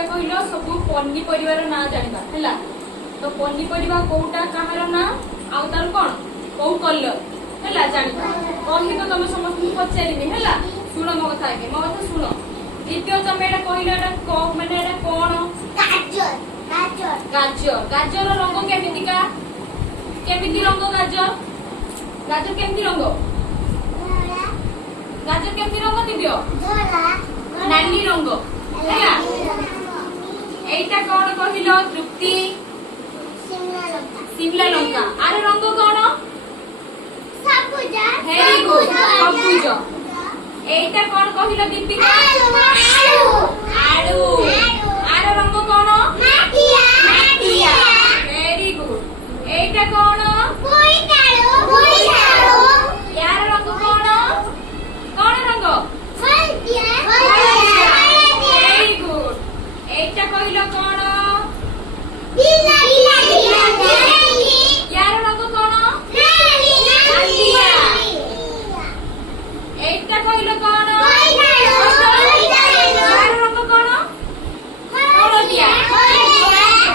एबे कहिलो सब पन्नी परिवार ना जानिबा हैला तो पन्नी परिवा कोउटा काहार ना आउ तार कोन को कलर हैला जानिबा कहि तो तुम समस्त पचारिबे हैला सुनो मो कथा सुनो द्वितीय तुम एटा कहिलो एटा को माने एटा कोन गाजर गाजर गाजर गाजर रंग केमितिका केमिति रंग गाजर गाजर केमिति रंग गाजर केमिति रंग दिदियो धला नाली रंग हैला एटा कोन कहिलो तृप्ति शिमला लंका आरे रंग कोन सबुज वेरी गुड सबुज एटा कोन कहिलो दीपिका आलू आलू आरे रंग कोन माटिया माटिया वेरी गुड एटा कोन बोईताळू यार रंग कोन रंग हळदिया वेरी गुड एटा कहिलो कोन यार रंग कोन एटा कहिलो कोन यार रंग कोन हळदिया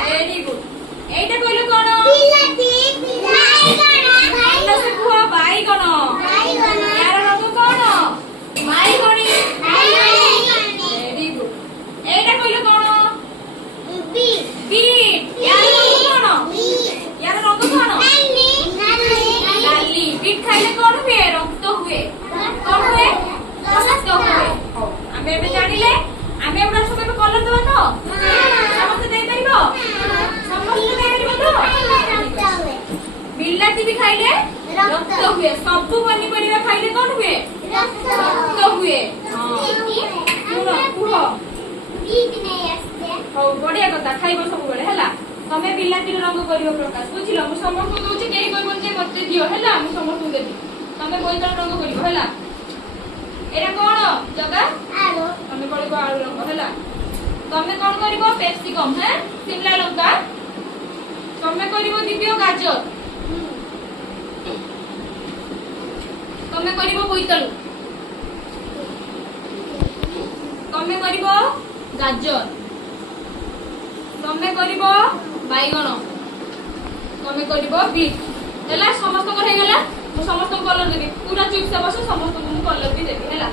वेरी गुड एटा कहिलो कोन से कुआ बाईगण यार रंग कोन बाईगणी वेरी गुड एटा कहिलो कोन बीट यार रंग कोन यार रंग कोन लाली बीट खाइले कोन हुए रक्त हुए कोन हुए रक्त हुए आमे एबे जानिले आमे एबा सब एबे कलर देबा तो समस्त देई परिबो समस्त देई परिबो तो बिलाती भी खाइले रक्त हुए सब पनी परिवा खाइले कोन हुए रक्त हुए हां सुनो कुहो बीट नै आस्ते हो बढ़िया कथा खाइबो सब बेले हैला तमे बिलाती रंग करियो प्रकाश बुझिलो मु समस्त दोछि केही कोइ बोलते मते दियो हैला मु समस्त देबी तमे बोईताळ रंग करियो हैला एरा कोन जगा आलू तमे करिबो आलू रंग हैला तमे कोन करिबो पेप्सिकम है शिमला लंका तमे करिबो दिव्य गाजर तमे करिबो बोईताळू तमे करिबो गाजर तमे करिबो बाईगण तमे करिबो बीट हैला समस्त कर हे गेला मु समस्त कलर देबी पूरा चुप से बस समस्त को कलर भी देबी हैला।